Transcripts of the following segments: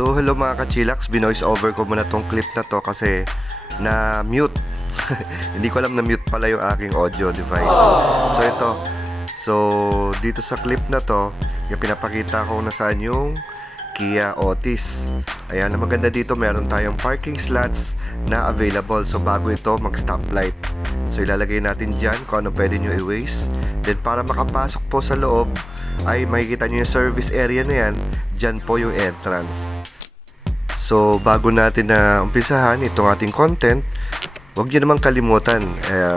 So hello mga ka-chillax, binoise over ko muna tong clip na to kasi na-mute. Hindi ko alam na-mute pala yung aking audio device. So dito sa clip na to, yung pinapakita ko na saan yung Kia Otis. Ayan, ang maganda dito, meron tayong parking slots na available. So bago ito mag-stoplight, so ilalagay natin dyan kung ano pwede nyo i-waste. Then para makapasok po sa loob ay makikita nyo yung service area na yan. Dyan po yung entrance. So bago natin na umpisahan itong ating content, huwag nyo naman kalimutan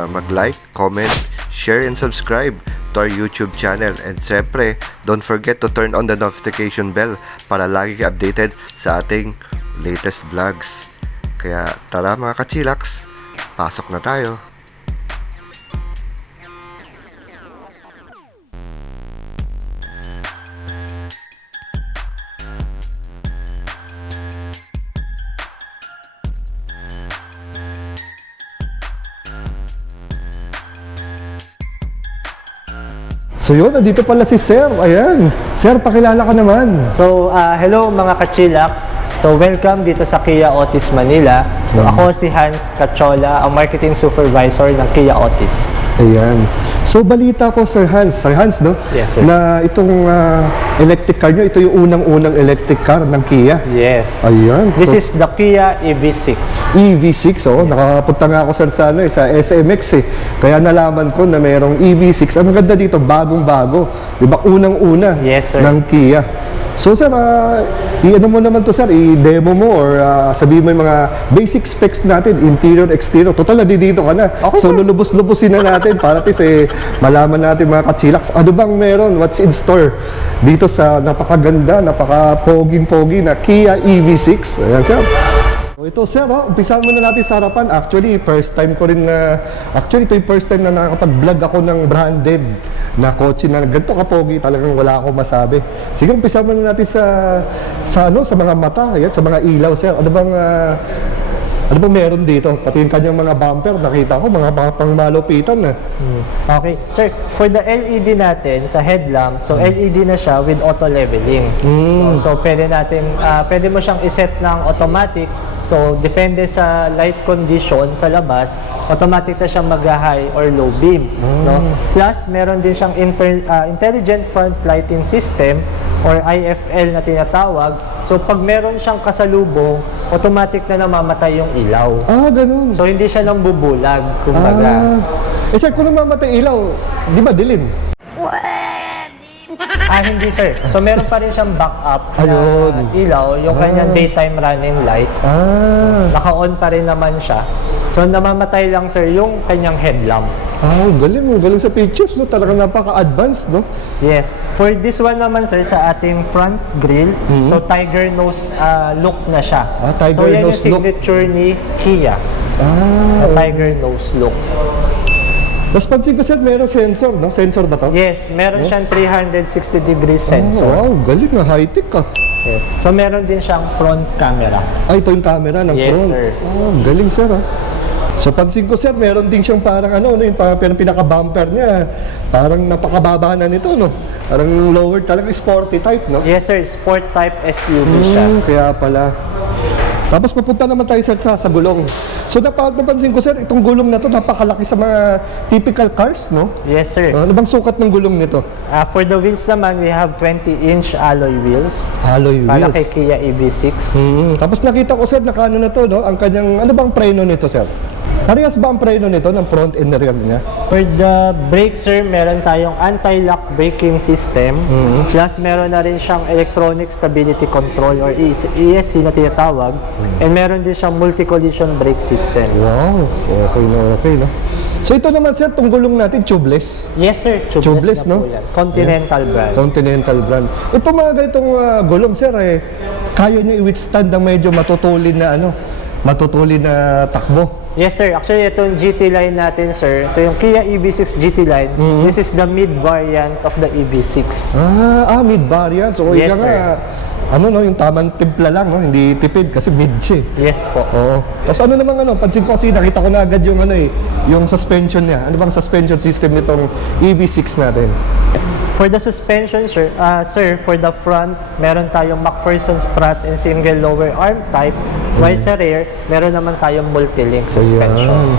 mag-like, comment, share, and subscribe to our YouTube channel. And syempre, don't forget to turn on the notification bell para lagi kayo updated sa ating latest vlogs. Kaya tara mga ka-chillax, pasok na tayo. So yun, nandito pala si Sir. Ayan. Sir, pakilala ka naman. So, hello mga ka-chillax. So, welcome dito sa Kia Otis Manila. So, ako si Hans Cachola, ang marketing supervisor ng Kia Otis. Ayan. So, balita ko, Sir Hans, no? Yes, sir. Na itong electric car nyo, ito yung unang-unang electric car ng Kia. Yes. Ayan. This is the Kia EV6. EV6, oh. Nakakapunta nga ako, Sir, sa SMX, eh. Kaya nalaman ko na mayroong EV6. Ang maganda dito, bagong-bago. Diba? Unang-una Yes, sir. ng Kia. So, Sir, i-ano mo naman to, Sir? I-demo mo or sabihin mo yung mga basic specs natin, interior, exterior. Total, dito ka na. Okay, so, sir. lulubos-lubusin na natin para at least, malaman natin mga ka-chillax. Ano bang meron? What's in store dito sa napakaganda, napaka-poging-pogi na Kia EV6? Ayan, Sir. Ito, Sir, umpisahan muna natin sa harapan. Actually, first time ko rin ito yung first time na nakakapag-vlog ako ng branded na kotse na ganito kapogi, talagang wala akong masabi. Sige, umpisahan muna natin sa mga mata, ayan, sa mga ilaw, Sir. Ano bang meron dito? Pati yung kanyang mga bumper, nakita ko, mga pangmalupitan na. Okay. Sir, for the LED natin sa headlamp, so LED na siya with auto leveling. So, pwede mo siyang iset ng automatic. So, depende sa light condition sa labas, automatic na siyang mag-high or low beam. No? Plus, meron din siyang intelligent front lighting system or IFL na tinatawag. So, pag meron siyang kasalubong, automatic na namamatay yung ilaw. Ah, ganun. So, hindi siya nang bubulag, kumbaga. Sir, kung namamatay ilaw, di ba dilim? Hindi sir. So, meron pa rin siyang backup na Ayun. ilaw, yung kanyang daytime running light. Naka-on pa rin naman siya. So, namamatay lang sir yung kanyang headlamp. Galing sa pictures, no? Talagang napaka-advanced, no? Yes. For this one naman sir, sa ating front grille, so tiger nose look na siya. Tiger so, yan nose yung signature ni Kia. Na tiger nose look. Tapos pansin ko, Sir, meron sensor, no? Sensor ba to? Yes, meron siyang 360 degrees sensor. Wow, galing na, high-tech ka. Yes. So, meron din siyang front camera. Ito yung camera ng Yes, front. sir. Galing, Sir, ha? So, pansin ko, Sir, meron din siyang parang yung pinaka-bumper niya, parang napakababa na nito, no? Parang lower, talagang sporty type, no? Yes, sir. Sport type SUV siya. Kaya pala. Tapos papunta naman tayo, Sir, sa gulong. So napansin ko, Sir, itong gulong na to napakalaki sa mga typical cars, no? Yes, sir. Ano bang sukat ng gulong nito? For the wheels naman, we have 20-inch alloy wheels. Alloy Para wheels. kay Kia EV6. Tapos nakita ko, Sir, nakaano na to, no? Ang kanyang, ano bang preno nito, Sir? Parehas ba ang preno nito ng front and rear niya? For the brake, sir, meron tayong anti-lock braking system. Plus, meron na rin siyang electronic stability control or ESC na tinatawag. And meron din siyang multi-collision brake system. Wow, okay, no? So ito naman, Sir, itong gulong natin, tubeless. Yes, sir. Tubeless, na no? po yan. Continental brand. Continental brand. Ito mga ganitong gulong, Sir, kaya niyo i-withstand ang medyo matutulin na takbo. Yes, sir. Actually, itong GT line natin, sir. Ito yung Kia EV6 GT line. This is the mid variant of the EV6. Mid variant. So, Yes, ika sir. nga, yung tamang timpla lang, no? Hindi tipid kasi mid siya. Yes po. Oo. Tapos pansin ko kasi nakita ko na agad yung yung suspension niya. Ano bang suspension system nitong EV6 natin? For the suspension, sir, for the front, meron tayong McPherson strut and single lower arm type. While sa rear, meron naman tayong multi-link suspension. Ayan.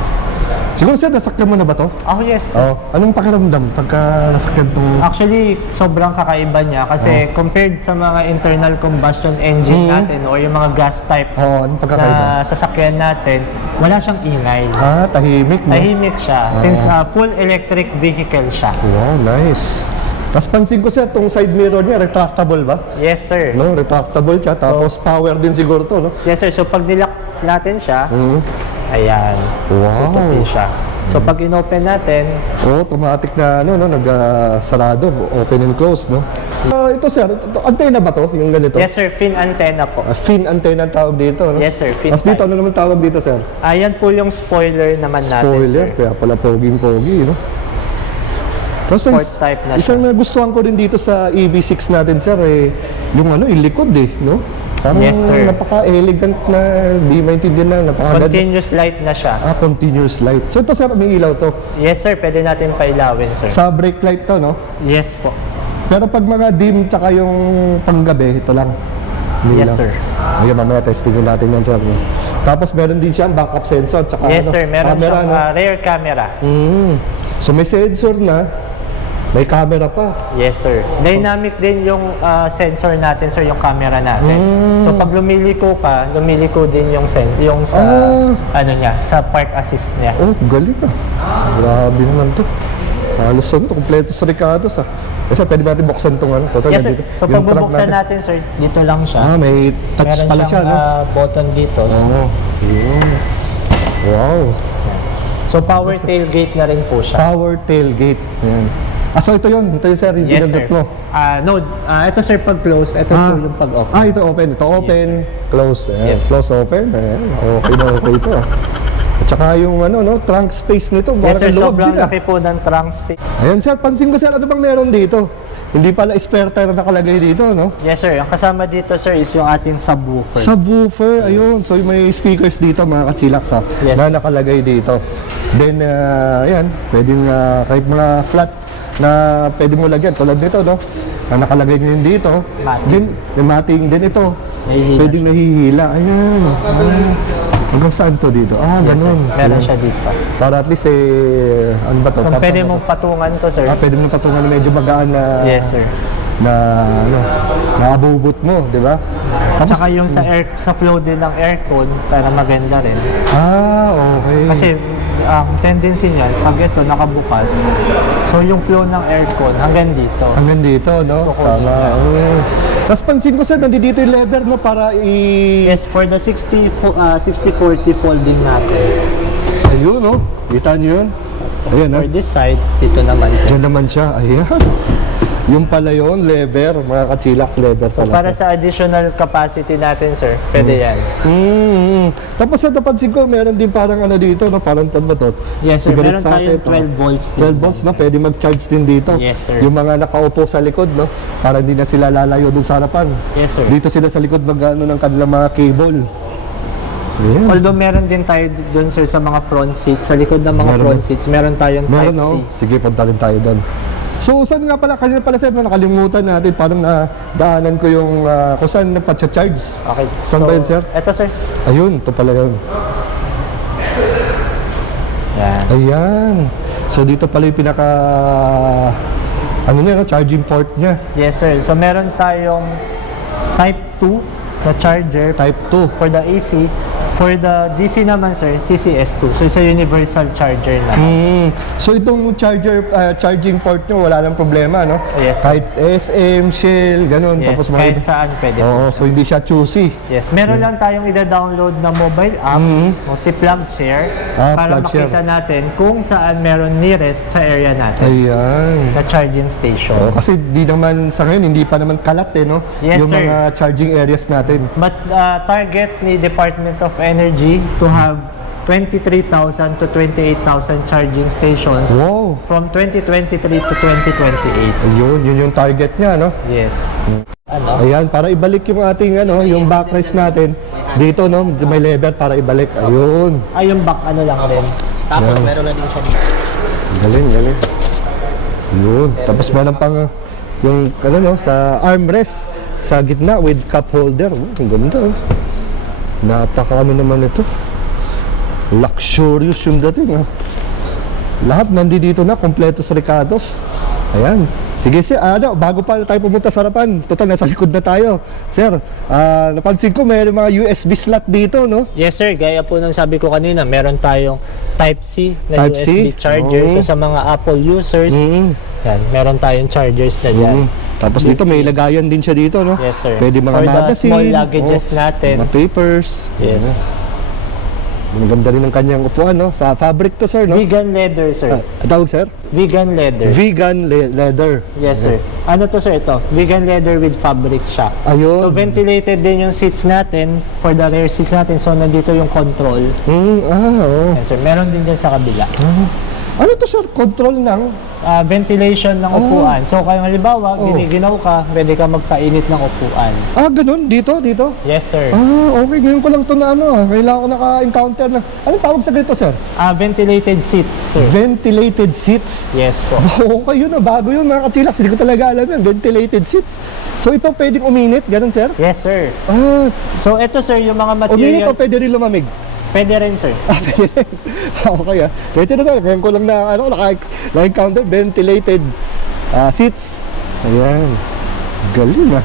Siguro sir, nasakyan mo na ba to? Oh, yes. Oh, anong pakiramdam pagka nasakyan tong... Actually, sobrang kakaiba niya kasi compared sa mga internal combustion engine natin or yung mga gas type anong pagkakaiba? na sasakyan natin, wala siyang ingay. Tahimik, no? Tahimik siya since full electric vehicle siya. Wow, nice. Tapos pansin ko sir, tong side mirror niya, retractable ba? Yes, sir. No, retractable siya. Tapos power din siguro to, no? Yes, sir. So, pag nilock natin siya, ayan. Wow. Tutupi siya. So, pag in-open natin, Automatic na, nag-sarado, open and close, no? Ito sir, antenna ba to, yung ganito? yes, sir, fin antenna po. Fin antenna ang tawag dito, no? Yes, sir, fin Tapos dito, type. ano naman tawag dito, sir? Ayan po yung spoiler naman natin, Spoiler, sir. kaya pala poging-pogi, no? Tapos Sport type na isang nagustuhan ko din dito sa EV6 natin, sir, yung yung likod, no? Parang Yes, sir. napaka-elegant na, di maintindihan na, napakaganda. Continuous light na siya. Continuous light. So ito, sir, may ilaw to. Yes, sir. Pwede natin pailawin, sir. Sa brake light to, no? Yes po. Pero pag mga dim tsaka yung panggabi, ito lang. May Yes, ilaw. sir. Ayun, mamaya testingin natin yan, sir. No? Tapos meron din siyang backup sensor tsaka Yes, sir. Meron camera, siyang no? rear camera. So may sensor na, may camera pa. Yes, sir. Dynamic din yung sensor natin, sir, yung camera natin. So, pag lumiliko ka, lumiliko din yung sa, niya, sa park assist niya. Oh, galing ah. Grabe naman to. Halos kompleto sa Ricardos ah. Kasi pwede ba natin buksan itong total Yes, sir. dito. So, Yung pag trunk bubuksan natin, sir, dito lang siya. may touch Meron pala siya, siyang no? button dito. Oo. Yun. Wow. So, power tailgate na rin po siya. Power tailgate. Yan. So ito yun. Ito yung sir, yung Yes, pinindot sir. mo. No, ito, sir, pag close, ito po yung pag-open. Ito open. Ito open, close. Ayan. Yes. Close, open. Ayan. Okay na okay ito ah. At saka yung trunk space nito, Yes, sir. parang loob Sobrang din ah. laki po ng trunk space. Ayan sir, pansin ko sir, ano bang meron dito? Hindi pala spare tire nakalagay dito, no? Yes, sir. Ang kasama dito, sir, is yung ating subwoofer. Subwoofer, ayun. So may speakers dito mga kachilaks Yes. na nakalagay dito. Then, ayan, pwedeng kahit mga flat na pwede mo lagyan, tulad nito, no? Na nakalagay nyo yun dito. Mating. Then, yung mating din ito. Nahihila. Pwedeng nahihila. Ayan. Hanggang saan to dito? Yes, sir. ganun. Meron siya dito. Para at least ano ba to? Kung pwede mong patungan to, sir. Pwede mo patungan na medyo magaan na Yes, sir. na abubot mo, di ba? Tapos, Tsaka yung sa flow din ng aircon, para maganda rin. okay. Kasi ang tendency niyan, pag ito nakabukas, so yung flow ng aircon hanggang dito. Hanggang dito, no? Gusto ko Tama. yan. Oo. Tapos pansin ko sir, nandito yung lever, no? Para Yes, for the 60-40 folding natin. Ayun, no? Kita niyo yun? Ayan, ha? For this side, dito naman siya. Diyan naman siya. Ayan. Yung pala yun, lever. Mga kachilaks, lever So pala. para sa additional capacity natin, sir, pwede yan. Tapos sa napansin ko, meron din parang dito, no? Parang ba to? Yes, sir. Cigarette Meron tayong socket, 12 volts din. 12 volts na, pwede mag-charge din dito. Yes, sir. Yung mga nakaupo sa likod, no? Para hindi na sila lalayo dun sa harapan. Yes, sir. Dito sila sa likod mag-ano ng kanilang mga cable. Ayan. Although meron din tayo dun, sir, sa mga front seats. Sa likod ng mga Meron front seats, meron tayong Meron, Type-C. no? Sige, punta rin tayo doon. So, saan nga pala, kanina pala sir, nakalimutan natin, parang daanan ko yung kung saan nagpa-charge. Okay. Saan ba yun, sir? Ito, sir. Ayun, ito pala yun. Yan. Ayan. So, dito pala yung pinaka, no, charging port niya. Yes, sir. So meron tayong Type 2 na charger Type 2. for the AC. For the DC naman, sir, CCS2. So it's a universal charger na. So, itong charging port nyo, wala nang problema, no? Yes, sir. Kahit SM, Shell, ganun. Yes, Tapos kahit saan pwede. Oo, so hindi siya choosy. Yes, meron lang tayong ida-download na mobile app o si Plug Share para Plug Share. makita natin kung saan meron nearest sa area natin Ayan. na charging station. Kasi di naman sa ngayon, hindi pa naman kalat no? Yes, yung sir. mga charging areas natin. But target ni Department of Energy to have 23,000 to 28,000 charging stations Wow! from 2023 to 2028. Yun yung target niya, no? Yes. Ano? Ayan, para ibalik yung ating, yung backrest natin. Dito, no? May lever para ibalik. Ayun. Ay, yung back ano lang rin. Tapos meron na din siya dito. Galing. Yun. Tapos meron pang yung ano no, sa armrest sa gitna with cup holder. Ang ganda. Oh. Napaka ano naman ito. Luxurious yung dating. Lahat nandito na, kompleto sa Ricardos. Ayan. Sige sir, bago pa tayo pumunta sa harapan, total nasa likod na tayo. Sir, napansin ko may mga USB slot dito, no? Yes sir, gaya po ng sabi ko kanina, meron tayong Type-C na Type-C? USB charger. Oh. So sa mga Apple users, yan, meron tayong chargers na dyan. Tapos dito may lagayan din siya dito, no? Yes sir. Pwede mga For the magazine, small luggages natin. mga papers. Yes. Ang ganda rin ng kanyang upuan, no? Fabric to, sir, no? Vegan leather sir. Tawag, sir? Vegan leather. Vegan leather. Yes sir. Ano to sir ito? Vegan leather with fabric siya. Ayun. So ventilated din yung seats natin for the rear seats natin. So nandito yung control. Oo. Yes sir. Meron din dyan sa kabila. Ano to, sir? Control ng? Ventilation ng upuan. So kung halimbawa, giniginaw ka, pwede ka magpainit ng upuan. Ganun? Dito? Yes sir. Okay. Ngayon ko lang to na kailangan ko naka-encounter na. Anong tawag sa ganito, sir? Ventilated seat sir. Ventilated seats? Yes po. Okay yun, bago yun mga kachilax. Hindi ko talaga alam yan. Ventilated seats. So ito pwedeng uminit, ganun, sir? Yes sir. So ito sir, yung mga Uminit o materials. pwede rin lumamig? Pwede rin sir. Okay So ito na, sir. Ngayon ko lang naka-encounter ventilated seats. Ayan. Galing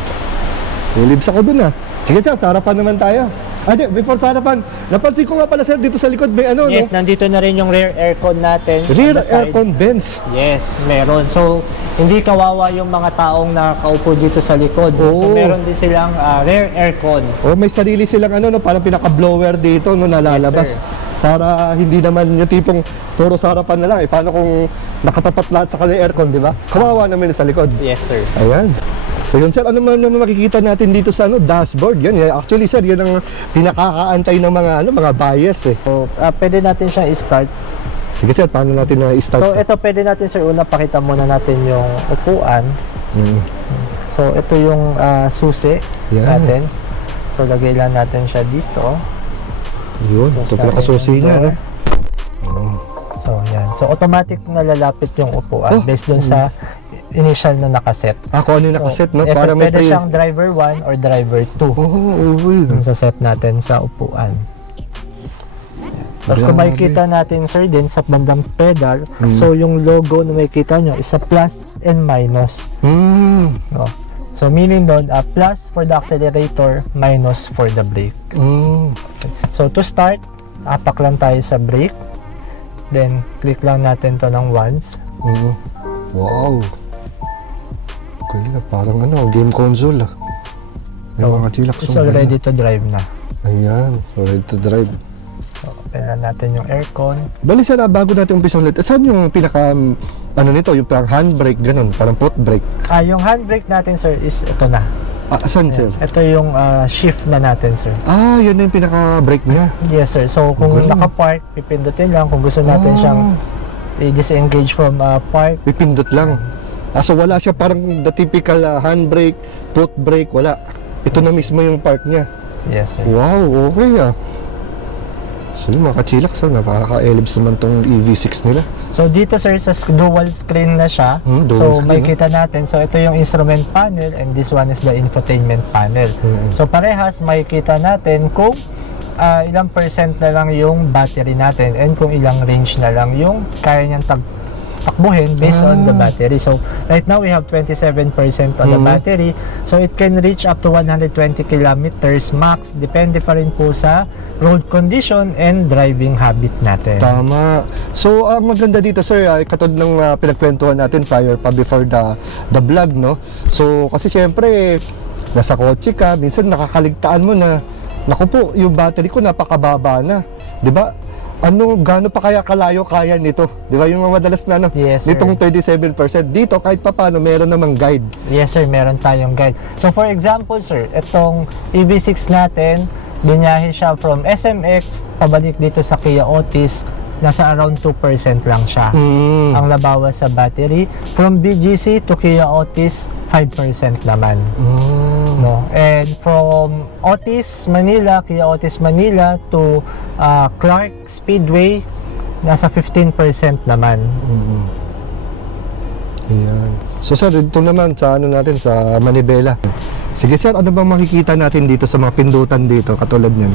Ulibs ako dun Sige sir, sa harapan naman tayo. Before sa harapan, napansin ko nga pala sir, dito sa likod may Yes, nandito na rin yung rear aircon natin. Rear on the side. aircon vents. Yes, meron. So, hindi kawawa yung mga taong nakaupo dito sa likod. So, meron din silang rear aircon. May sarili silang parang pinaka-blower dito nalalabas. Yes, sir. Para hindi naman yung tipong puro sa harapan na lang. Paano kung nakatapat lahat sa kanyang aircon, di ba? Kawawa naman sa likod. Yes, sir. Ayan. So yun sir, ano man makikita natin dito sa dashboard? Yan. Actually sir, yan ang pinakakaantay ng mga buyers So, pwede natin siyang i-start. Sige sir, paano natin i-start? So, ito pwede natin sir, una pakita muna natin yung upuan. So, ito yung susi Yan. natin. So, lagay lang natin siya dito. Yun, ito pala kasusi niya. So, yan. So, automatic na lalapit yung upuan based dun sa initial na nakaset. Kung ano yung nakaset, no? Yes, Para so may pwede siyang driver 1 or driver 2. Yung sa set natin sa upuan. Tapos kung makikita natin sir din sa bandang pedal, so yung logo na makikita nyo is a plus and minus. No? So meaning doon, plus for the accelerator, minus for the brake. So to start, apak lang tayo sa brake. Then click lang natin to ng once. Wow. Parang game console May mga chillax. It's already to drive na. Ayan, so ready to drive. So, open natin yung aircon. Bali sana, bago natin umpisa ulit, saan yung pinaka, nito, yung parang handbrake, ganun, parang foot brake? Yung handbrake natin sir is ito na. Saan sir? Ito yung shift na natin sir. Yun na yung pinaka-brake niya. Yes sir. So kung naka-park, pipindutin lang. Kung gusto natin siyang i-disengage from park. Pipindot lang. So wala siya parang the typical handbrake, foot brake, wala. Ito na mismo yung park niya. Yes sir. Wow, okay So yung mga kachillax, napaka-elibs naman tong EV6 nila. So dito sir, sa dual screen na siya. Dual So screen, makikita natin. So ito yung instrument panel and this one is the infotainment panel. So parehas makikita natin kung ilang percent na lang yung battery natin and kung ilang range na lang yung kaya niyang takbuhin based on the battery. So right now we have 27% on the battery. So it can reach up to 120 kilometers max. Depende pa rin po sa road condition and driving habit natin. Tama. So ang maganda dito sir, katulad ng pinagkwentuhan natin prior pa before the vlog, no? So kasi syempre nasa kotse ka, minsan nakakaligtaan mo na naku po, yung battery ko napakababa na. 'Di ba? Gaano pa kaya kalayo kaya nito? 'Di ba yung mga madalas na Yes, sir. nitong 27%. Dito kahit papaano meron namang guide. Yes sir, meron tayong guide. So for example sir, itong EV6 natin, binyahe siya from SMX pabalik dito sa Kia Otis, nasa around 2% lang siya ang nabawas sa battery. From BGC to Kia Otis, 5% naman. No? And from Otis, Manila, Kia Otis, Manila to Clark Speedway, nasa 15% naman. Ayan. So sir, dito naman sa ano natin sa manibela. Sige sir, ano bang makikita natin dito sa mga pindutan dito katulad niyan?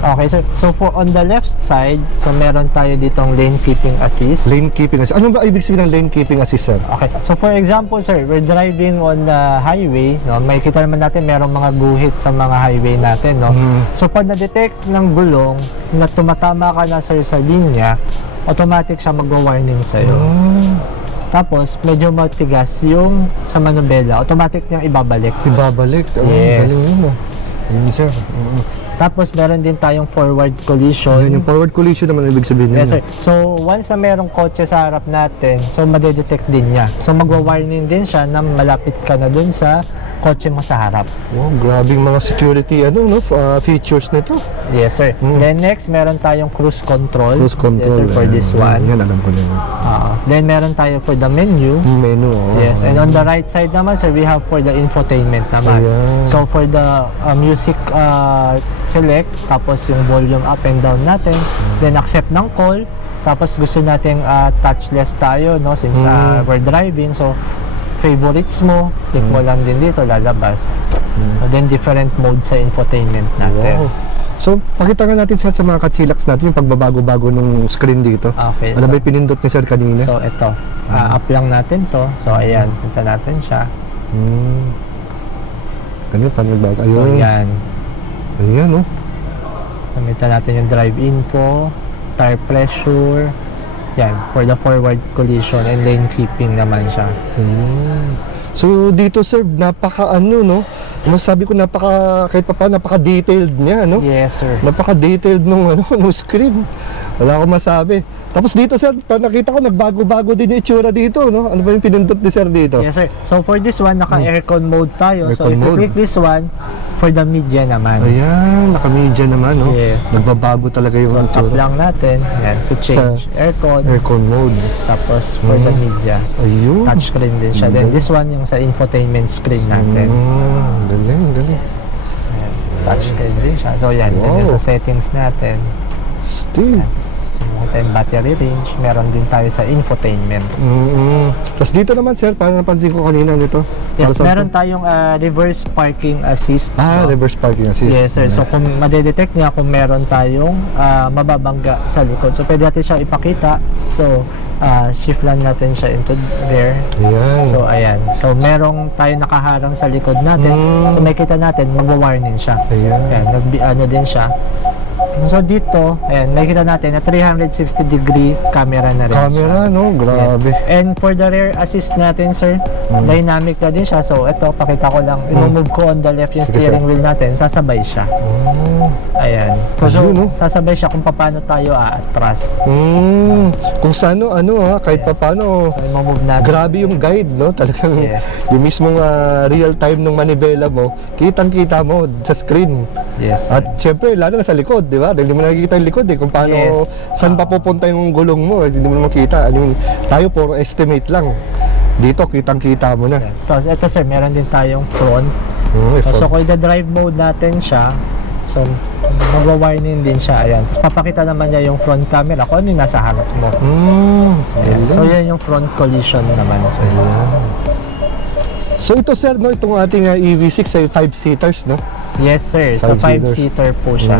Okay, sir. So for on the left side, so meron tayo ditong lane keeping assist. Lane keeping assist. Ano ba ibig sabihin ng lane keeping assist, sir? Okay. So for example, sir, we're driving on the highway, no? May kita naman natin merong mga guhit sa mga highway natin, no? So pag na-detect ng gulong na tumatama ka na, sir, sa linya, automatic siya magwa-warning sa'yo. Tapos, medyo matigas yung sa manubela, automatic niyang ibabalik. Ibabalik. Yes. Galing yun, oh. Ayun, sir. Tapos, meron din tayong forward collision. Ayan, yung forward collision naman ibig sabihin Yes, niya. sir. So, once na merong kotse sa harap natin, so madedetect din niya. So, magwa-warning din siya na malapit ka na dun sa kotse mo sa harap. Wow, grabing mga security features nito. Yes, sir. Then next, meron tayong cruise control. Cruise control. Yes, sir, for this one. Yan, alam ko na yun. Then meron tayo for the menu. Yung menu, oh. Yes, and on the right side naman, sir, we have for the infotainment naman. Ayan. So for the music select, tapos yung volume up and down natin, then accept ng call, tapos gusto nating touchless tayo, no, since we're driving, so favorites mo, click mo lang din dito, lalabas. Then different mode sa infotainment natin. Wow. So, pakita nga natin sir, sa mga kachilax natin yung pagbabago-bago nung screen dito. Okay, Ano so- ba yung pinindot ni sir kanina? So ito, up lang natin to. So ayan, punta natin siya. Ganyan, paano nagbago? So Ayun. yan, Ayan, oh. gamitan natin yung drive info, tire pressure, yan, for the forward collision and lane keeping naman siya. So dito sir, no? Masasabi ko kahit pa napaka-detailed niya, no? Yes, sir. Napaka-detailed nung screen. Wala akong masabi. Tapos dito sir, nakita ko nagbago-bago din yung itsura dito, no? Ano ba yung pinindot ni sir dito? Yes, sir. So for this one, naka-aircon mode tayo. So Aircon if you mode. click this one, for the media naman. Ayan, naka-media naman, no? Yes. Nagbabago talaga yung So tap lang natin, yan, to change aircon. aircon mode. Tapos for the media, Ayun. touchscreen din siya. Then this one yung sa infotainment screen natin. Galing. Touchscreen din siya. So yan, Wow. yan yung sa settings natin. Still. So meron tayong battery range, meron din tayo sa infotainment. Tapos dito naman sir, parang napansin ko kanina nito. Yes, Para saan meron to? tayong reverse parking assist. no? Reverse parking assist. Yes, sir. So kung madedetect niya kung meron tayong mababangga sa likod. So pwede natin siya ipakita. So shift lang natin siya into there. Ayan. So ayan. So merong tayo nakaharang sa likod natin. So makita natin magwa-warning siya. Ayan. Ayan, ano din siya. So dito, ayan, makikita natin na 360 degree camera na rin siya. Camera, no? Grabe. Yes. And for the rear assist natin, sir, dynamic na din siya. So ito, pakita ko lang, i-move ko on the left yung Sige, steering sir. wheel natin, sasabay siya. Ayan. So, Ayun, no? sasabay siya kung paano tayo aatras. Kung saan kahit pa paano, So i-move natin. grabe yung guide, no? Talagang Yes. yung mismong real time ng manibela mo, kitang-kita mo sa screen. Yes, sir. At syempre, lalo na sa likod, di ba? Dahil hindi mo nakikita yung likod, kung paano, Yes. saan pa pupunta yung gulong mo, hindi mo na makita. Tayo, puro estimate lang. Dito, kitang-kita mo na. Tapos ito, sir, meron din tayong front. May So front. kung i-drive mode natin siya, so magwa-warning din siya. Ayan. Tapos papakita naman niya yung front camera kung ano yung nasa harap mo. Ayan. So yan yung front collision naman. So, So ito sir, no, itong ating EV6 ay 5-seaters, no? yes, sir. So 5-seaters. 5-seater po siya.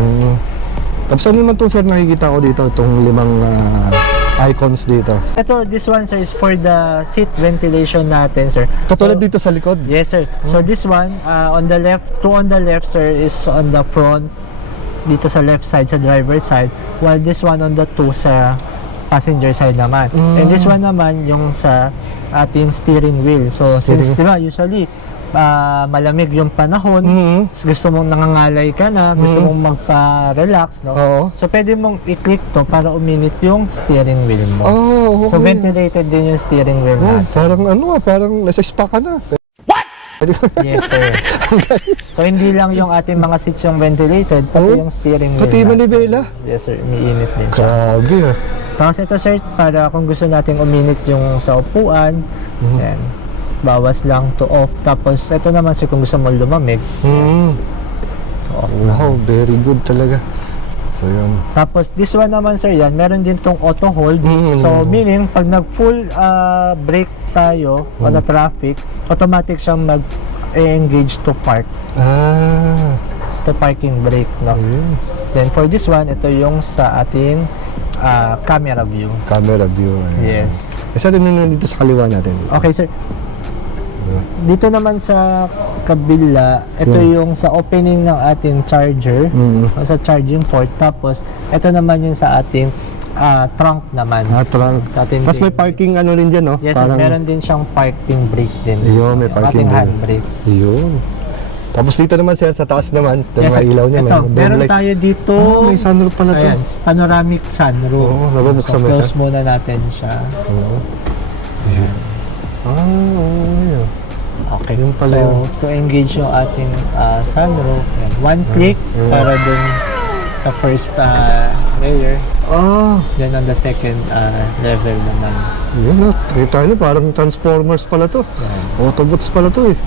Tapos ano naman itong sir nakikita ko dito, itong 5 icons dito. Ito, this one, sir, is for the seat ventilation natin, sir. Katulad So, dito sa likod. yes, sir. So this one, on the left, two on the left, sir, is on the front, dito sa left side, sa driver's side, while this one on the two sa passenger side naman. And this one naman, yung sa ating steering wheel. So, since, di ba, usually, malamig yung panahon, gusto mong nangangalay ka na, gusto mong magpa-relax, no? Oo. So, pwede mong i-click to para uminit yung steering wheel mo. Oh, okay. So, ventilated din yung steering wheel natin. Parang nasa spa ka na. Yes, sir. So, hindi lang yung ating mga seats yung ventilated, pati yung steering wheel Pati natin. manibela. Yes, sir. Umiinit din siya. Grabe Tapos ito, sir, para kung gusto nating uminit yung sa upuan, yan. Bawas lang to off. Tapos ito naman, sir, kung gusto mo lumamig, off na. Wow, very good talaga. So, yun. Tapos this one naman sir yan, meron din tong auto hold. So meaning pag nag full brake tayo on the traffic, automatic siyang mag-engage to park, to parking brake, no? Ayun. Then for this one, ito yung sa ating camera view. Camera view. Ayun. Yes. Isa rin na dito sa kaliwa natin. Okay sir. Dito naman sa kabila, ito yung sa opening ng ating charger, sa charging port. Tapos ito naman yung sa ating trunk naman. Trunk. Sa ating Tapos may parking ano rin dyan, no? Yes, sir, meron din siyang parking brake din. Ayun, may parking ating din. handbrake. Ayun. Tapos dito naman sir, sa taas naman, ito Yes, mga sir. ilaw niya. Ito, meron tayo dito. May sunroof pala to. Ayan, panoramic sunroof. Oo, nabubuksan mo siya. Close muna natin siya. Oo. Ayun. Ayun. Okay. Yun pala So, yun. to engage yung ating sunroof, ayan, one click para dun sa first layer. Then on the second level naman. Yun, no? Kita nyo, parang Transformers pala to. Autobots pala to eh.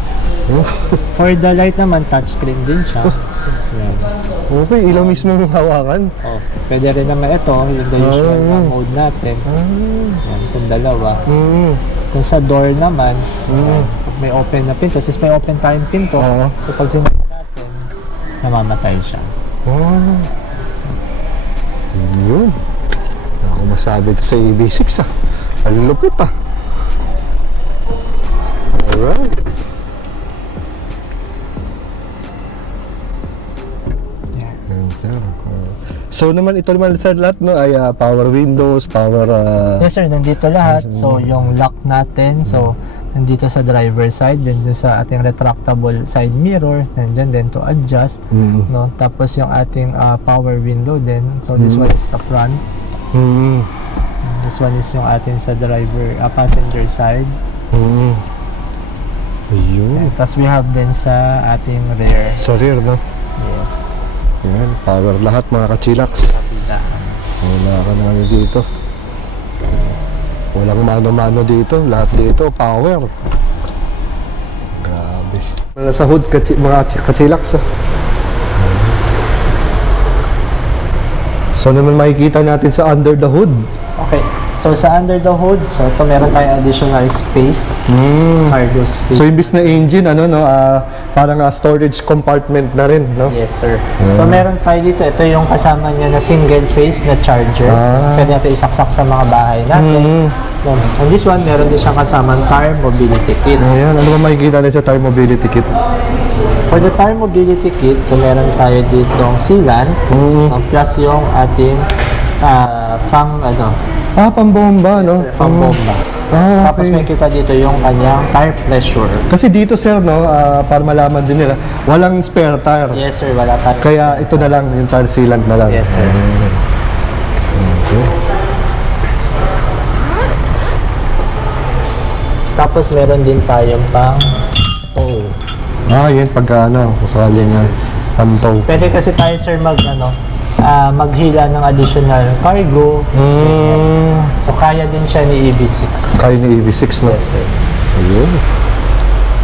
For the light naman, touchscreen din siya. Ayan. Okay, ilaw mismo yung hawakan. Oh, pwede rin naman ito, yung the usual na mode natin. Ayan, kung dalawa. Kung sa door naman, pag may open na pinto, since may open tayong pinto, so pag sinama natin, namamatay siya. Yun. Ako masabi ito sa EV6 ah. Ang lupit ah. Alright. Yan sir. So naman ito naman sir lahat no ay power windows, power Yes sir, nandito lahat. So yung lock natin, so nandito sa driver side, then dun sa ating retractable side mirror, nandyan din to adjust, no? Tapos yung ating power window din. So this one is sa front. This one is yung ating sa driver passenger side. Ayun. Tapos we have din sa ating rear. Sa rear no. Yes. Yan, power lahat mga kachilax. Wala ka na ano dito. Walang mano-mano dito. Lahat dito, power. Grabe. Nasa hood, mga kachilax. So naman makikita natin sa under the hood. Okay. So sa under the hood, so ito meron tayong additional space. Cargo space. So imbis na engine, ano no, parang storage compartment na rin, no? Yes, sir. So meron tayo dito, ito yung kasama niya na single phase na charger. Pwede natin isaksak sa mga bahay natin. And this one, meron din siyang kasamang tire mobility kit. Ayan, ano ba makikita natin sa tire mobility kit? For the tire mobility kit, so meron tayo ditong sealant, plus yung ating Pambomba, no? pambomba. Tapos may kita dito yung kanyang tire pressure. Kasi dito sir, no, para malaman din nila, walang spare tire. Yes, sir. Wala tayo. Kaya ito na lang, yung tire sealant na lang. Yes, sir. Okay. Tapos meron din tayong pang tow. Yun, pagka ano, sakaling pantow. Pwede kasi tayo, sir, maghila ng additional cargo. So, kaya din siya ni EV6. Kaya ni EV6, no? Yes, sir. Ayun.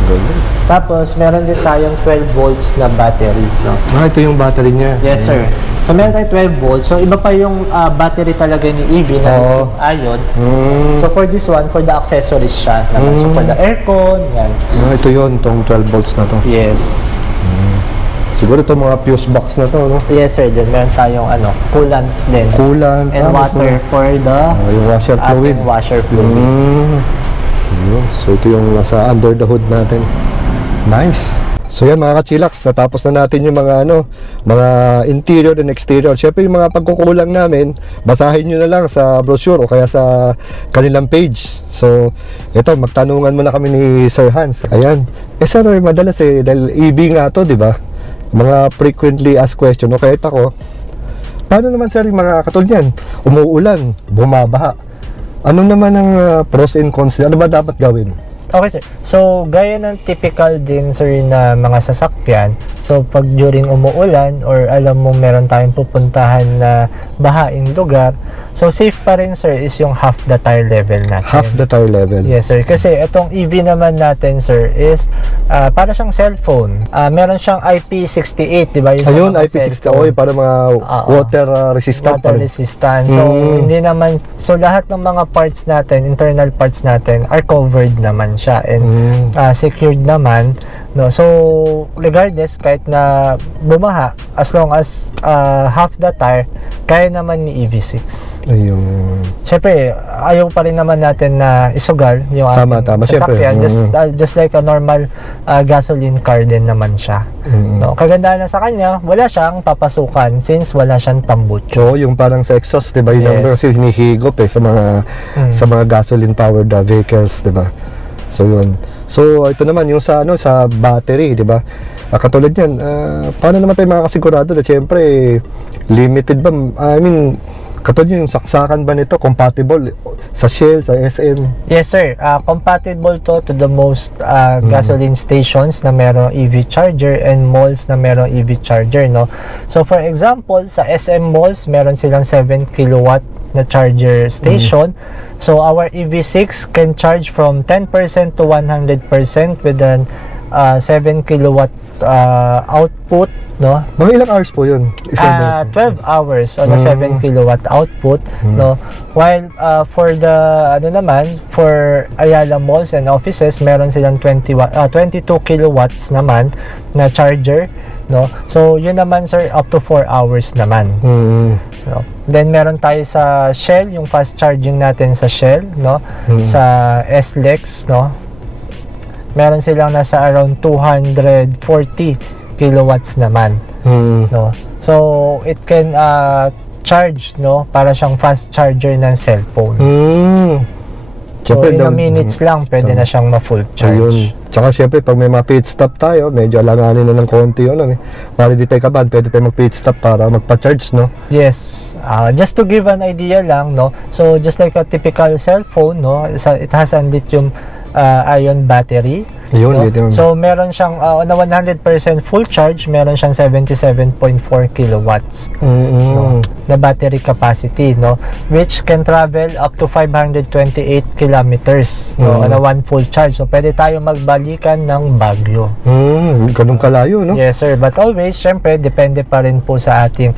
Galing. Tapos, meron din tayong 12 volts na battery. No? Ito yung battery niya. Yes, sir. So, meron tayong 12 volts. So, iba pa yung battery talaga ni EV na ion. So, for this one, for the accessories siya. Naman. So, for the aircon, yan. Ito yun, itong 12 volts na to. Yes. Siguro itong mga fuse box na to, no? Yes, sir. Then, meron tayong coolant din. Coolant. And water for the yung washer fluid. ating washer fluid. Yun. So ito yung nasa under the hood natin. Nice. So yan mga kachilax, natapos na natin yung mga mga interior and exterior. Syempre yung mga pagkukulang namin, basahin nyo na lang sa brochure o kaya sa kanilang page. So ito, magtanungan muna kami ni Sir Hans. Ayan. Sir, madalas dahil EV nga to, di ba? Mga frequently asked question. O kahit ako, paano naman sir yung mga katulad yan? Umuulan, bumabaha. Ano naman ang pros and cons? Ano ba dapat gawin? Okay, sir. So, gaya ng typical din, sir, na mga sasakyan. So, pag during umuulan or alam mo meron tayong pupuntahan na bahaing lugar, So safe pa rin sir is yung half the tire level natin. Half the tire level. Yes sir, kasi itong EV naman natin sir is para siyang cellphone. Meron siyang IP68, di ba? Yung sa Ayun, mga IP60. cellphone. Okay, para mga water resistant pa Water rin. resistant. So, hindi naman, so lahat ng mga parts natin, internal parts natin, are covered naman siya and secured naman. No, so regardless, kahit na bumaha, as long as half the tire, kaya naman ni EV6. Ayun. Siyempre, ayaw pa rin naman natin na isugal yung Tama, ating syempre. sasakyan. Just like a normal gasoline car din naman siya. No, kagandahan na sa kanya, wala siyang papasukan since wala siyang tambucho. So, yung parang sa exhaust, diba? Yun Yes. kasi hinihigop sa mga gasoline powered vehicles, diba? So, yun. So, ito naman yung sa battery, diba? Katulad yan, paano naman tayo makakasigurado na siyempre limited ba? I mean, katulad yung saksakan ba nito compatible sa Shell, sa SM? Yes sir, compatible to the most gasoline stations na merong EV charger and malls na merong EV charger, no? So for example, sa SM malls, meron silang 7 kilowatt na charger station. So our EV6 can charge from 10% to 100% with an 7 kilowatt output, no? Mga ilang hours po yun? 12 hours on a 7 kilowatt output, no? While for the for Ayala malls and offices, meron silang 22 kilowatts naman na charger, no? So yun naman sir, up to 4 hours naman. No? Then meron tayo sa Shell, yung fast charging natin sa Shell, no? Sa SLEX, no? Meron silang nasa around 240 kilowatts naman, no? So it can charge, no, para siyang fast charger ng cellphone. So Siyempre, in a minutes lang pwede na siyang ma-full charge. Ayun. Tsaka siyempre, pag may mga pit stop tayo, medyo alanganin na ng konti yun. Para di tayo kabahan, pwede tayo mag-pit stop para magpa-charge, no? Yes. Just to give an idea lang, no? So just like a typical cellphone, no, it has a lithium ion battery. Ayun, No? lithium. So meron siyang on a 100% full charge, meron siyang 77.4 kilowatts no, na battery capacity, no, which can travel up to 528 kilometers no, on a one full charge. So pwede tayo magbalikan ng Baguio. Ganun kalayo, no? Yes sir, but always syempre depende pa rin po sa ating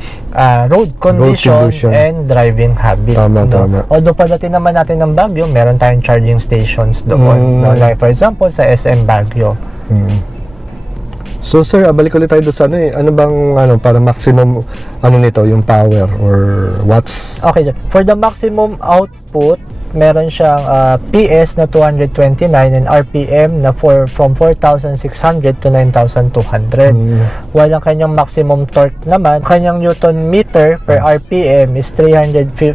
road condition and driving habit. Tama, no? tama. Although pagdating naman natin ng Baguio, meron tayong charging stations doon. No? Like for example sa SM Baguio. So sir, balik ulit tayo doon sa ano bang para maximum nito, yung power or watts? Okay sir, for the maximum output, meron siyang PS na 229 and RPM na from 4,600 to 9,200. While ang kanyang maximum torque naman, kanyang Newton meter per RPM is 350,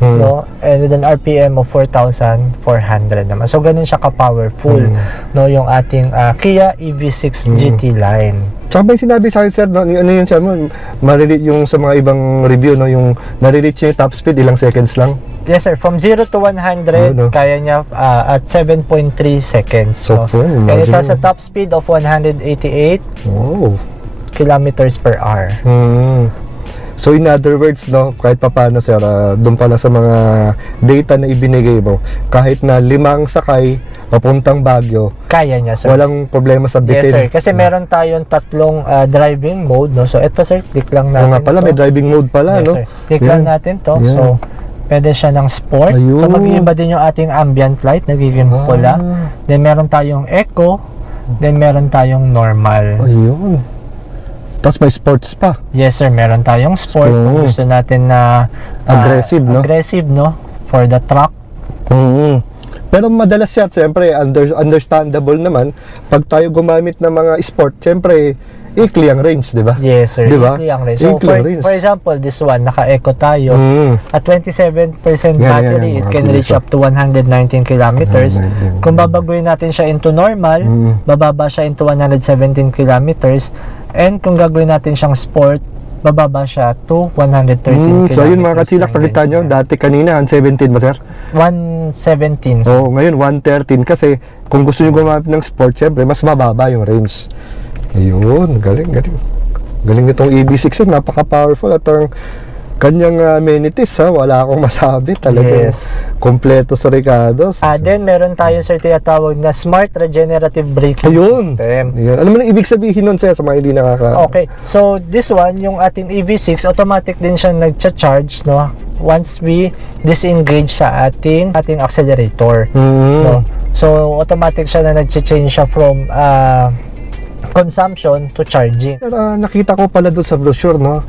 no, and with an RPM of 4,400 naman. So ganun siya ka-powerful, no, yung ating Kia EV6 GT line. Tsaka ba yung sinabi sa akin sir, no, ano yun sir mo, yung sa mga ibang review, no, yung nare-reach niya yung top speed, ilang seconds lang? Yes sir, from 0 to 100, kaya niya at 7.3 seconds. So, and it has a top speed of 188 kilometers per hour. So in other words, no, kahit papaano sir, doon pala sa mga data na ibinigay mo, kahit na 5 sakay papuntang Baguio, kaya niya sir. Walang problema sa bitin. Yes sir, kasi meron tayong 3 driving mode, no. So ito sir, click lang natin. Nga pala, may driving mode pala, yes, no? Sir. Click lang natin to. Yeah. So pwede siya ng sport. Ayun. So mag-iiba din yung ating ambient light, nagiging pula. Then meron tayong eco, then meron tayong normal. Ayun. Tapos may sports pa. Yes sir, meron tayong sport. Kung gusto natin na aggressive, no? Aggressive, no? For the truck. Pero madalas siya, siyempre, understandable naman, pag tayo gumamit ng mga sport, siyempre, ikli ang range, di ba? Yes sir, diba? ikli ang range. So for example, this one, naka-eco tayo. At 27% battery, it can reach up to 119 kilometers. Kung babaguhin natin siya into normal, bababa siya into 117 kilometers. And kung gagawin natin siyang sport, bababa siya to 113 kilometers. So yun mga ka-chillax, nakita nyo, dati kanina, 17 ba sir? 117. Oo, ngayon 113 kasi kung gusto nyo gumamit ng sport, syempre, mas mababa yung range. Ayun, galing. Galing nitong EV6, napaka-powerful at ang kanyang amenities, wala akong masabi talaga. Yes. Kompleto sa Ricardo's. Then meron tayo sir tinatawag na Smart Regenerative Braking Ayun. System. Ayun. Alam mo na ibig sabihin nun, sir, sa mga hindi nakaka... Okay. So this one, yung ating EV6, automatic din siya nagcha-charge, no? Once we disengage sa ating accelerator. No? So automatic siya na nagcha-change siya from consumption to charging. Nakita ko pala doon sa brochure, no?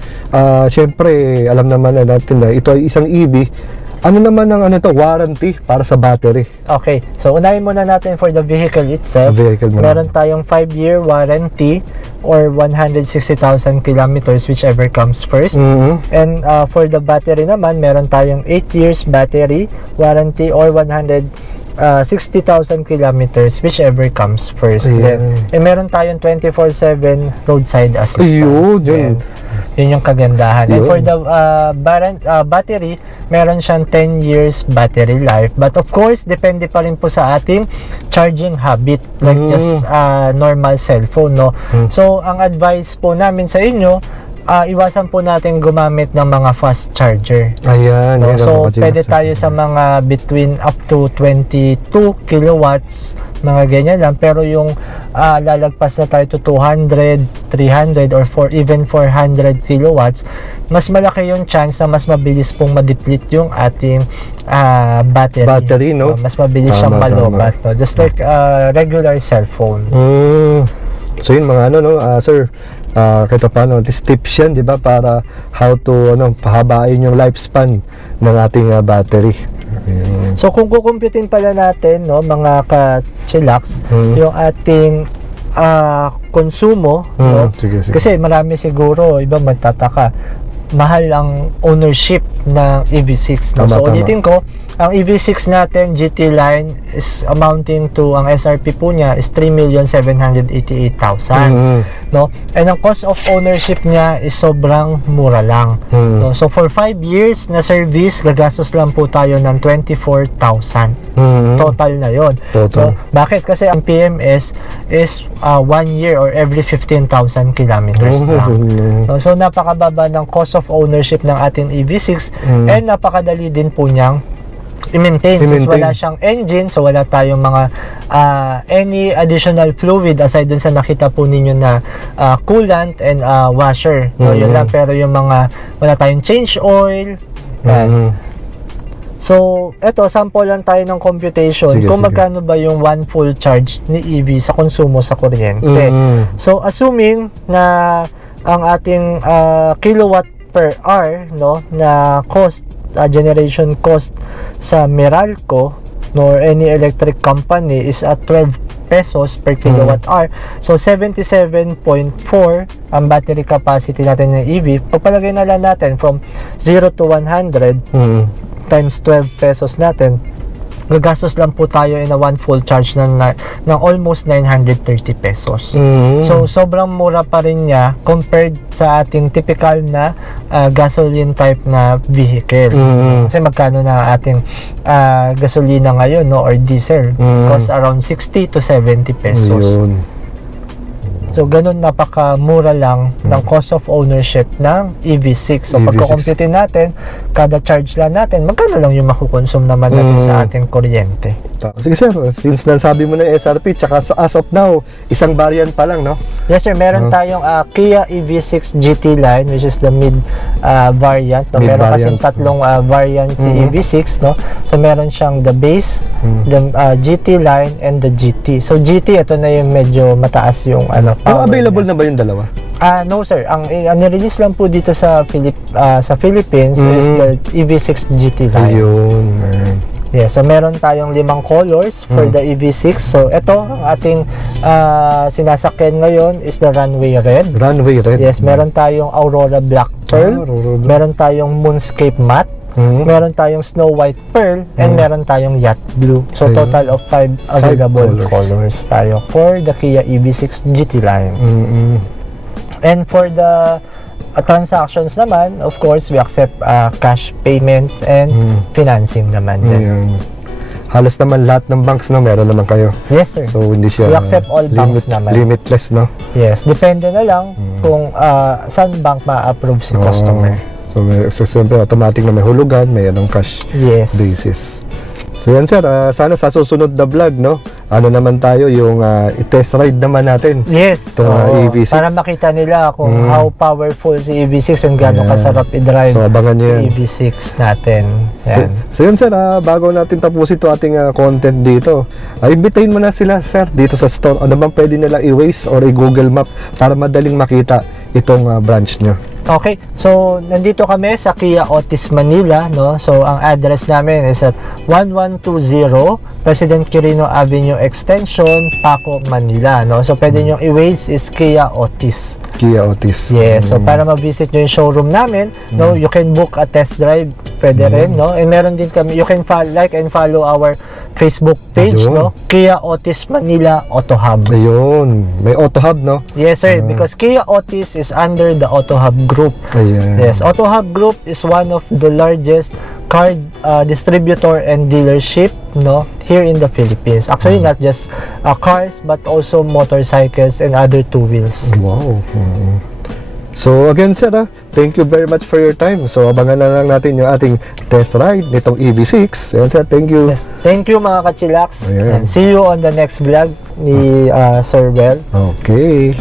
Siyempre, alam naman na natin na ito ay isang EV. Ano naman ang warranty para sa battery? Okay. So unahin muna natin for the vehicle itself. The vehicle muna. Meron tayong 5-year warranty or 160,000 kilometers, whichever comes first. And for the battery naman, meron tayong 8 years battery warranty or 60,000 kilometers, whichever comes first. Ayan. Then, meron tayong 24/7 roadside assistance. Ayun, yun. Yun yung kagandahan. And Yun. for the battery, meron siyang 10 years battery life. But of course, depende pa rin po sa ating charging habit. Like just normal cellphone, no? So, ang advice po namin sa inyo, iwasan po natin gumamit ng mga fast charger. Ayan. No? yan, So, mga pwede kachilax. tayo sa mga between up to 22 kilowatts, mga ganyan lang. Pero yung lalagpas na tayo to 200, 300, or even 400 kilowatts, mas malaki yung chance na mas mabilis pong ma-deplete yung ating battery. Battery, no? Mas mabilis siyang Tama, malobat. No? Just like regular cellphone. So yun mga sir, kahit paano, tips yan, di ba, para how to pahabain yung lifespan ng ating battery. Ayun. So kung kukumputin pala natin, no, mga ka-chillax, yung ating konsumo, no? Sige. Kasi marami siguro, iba magtataka, mahal ang ownership ng EV6. No? Tama, So tama. ulitin ko, ang EV6 natin, GT line, is amounting to, ang SRP po niya is 3,788,000. No? And ang cost of ownership niya is sobrang mura lang. No? So for 5 years na service, gagastos lang po tayo ng 24,000. Total na yon. Total. So, bakit? Kasi ang PMS is 1 year or every 15,000 kilometers lang. No? So napakababa ng cost of ownership ng ating EV6 and napakadali din po niyang i-maintain. Since wala siyang engine, so wala tayong mga any additional fluid aside dun sa nakita po ninyo na coolant and washer. No, yun lang. Pero yung mga wala tayong change oil. So, eto, sample lang tayo ng computation kung magkano ba yung one full charge ni EV sa konsumo sa kuryente. So, assuming na ang ating kilowatt per hour, no, na cost, generation cost sa Meralco, no, or any electric company is at 12 pesos per kilowatt hour. So 77.4 ang battery capacity natin ng EV. Pagpalagay na lang natin from 0 to 100 times 12 pesos natin, gagastos lang po tayo in a one full charge ng almost 930 pesos. So, sobrang mura pa rin niya compared sa ating typical na gasoline type na vehicle. Kasi magkano na ating gasolina ngayon, no, or diesel? Cost around 60 to 70 pesos. Ayun. So, ganun napakamura lang ng cost of ownership ng EV6. So, EV6. pagkukumputin natin, kada charge lang natin, magkano lang yung makukonsume naman natin sa ating kuryente. Sige sir, since nasabi mo na yung SRP, tsaka as of now, isang variant pa lang, no? Yes sir, meron tayong Kia EV6 GT line, which is the mid variant. No? Meron kasing tatlong variant si EV6, no? So meron siyang the base, the GT line, and the GT. So GT, ito na yung medyo mataas yung Pero power available niya. na ba yung dalawa? No sir, ang nirelease lang po dito sa Philippines is the EV6 GT line. Ayun. Yeah, so meron tayong 5 colors for the EV6. So ito, ang ating sinasakyan ngayon is the Runway Red. Runway Red. Yes, meron tayong Aurora Black Pearl. Aurora Black. Meron tayong Moonscape Matte. Meron tayong Snow White Pearl. And meron tayong Yacht Blue. So total of 5 available colors tayo for the Kia EV6 GT line. And for the transactions naman, of course, we accept cash payment and financing naman din. Ayun. Halos naman lahat ng banks na meron naman kayo. Yes, sir. So hindi siya We accept all banks naman. limitless, no? Yes, depende na lang kung saan bank ma-approve si customer. So, siyempre, automatic na may hulugan, may anong cash Yes. basis. So yan sir, sana sa susunod na vlog, no? Ano naman tayo, yung i-test ride naman natin. Yes. Itong, oo. EV6. Para makita nila kung how powerful si EV6 and gaano Ayan. kasarap i-drive So, abangan nyo si yan. EV6 natin. Yan. So yun sir, bago natin tapusin ito ating content dito, imbitahin mo na sila sir dito sa store. Ano bang pwede nila i-Waze or i-Google Map para madaling makita itong branch nyo? Okay, so nandito kami sa Kia Otis Manila, no? So ang address namin is at 1120 President Quirino Avenue Extension, Paco, Manila, no? So pwede nyo i-Waze is Kia Otis. Kia Otis. Yes, so para ma-visit nyo yung showroom namin, no, you can book a test drive, pwede rin, no? And meron din kami, you can like and follow our Facebook page, Ayun. no? Kia Otis Manila Auto Hub. Ayun, may Auto Hub, no? Yes, sir, because Kia Otis is under the Auto Hub Group. Ayan. Yes, Auto Hub Group is one of the largest car distributor and dealership, no, here in the Philippines. Actually, not just cars but also motorcycles and other two wheels. Wow. So again sir, thank you very much for your time. So abangan na lang natin yung ating test ride nitong EV6. Ayan sir, thank you. Yes. Thank you mga kachilax. Ayan. And see you on the next vlog ni Sir Bell. Okay.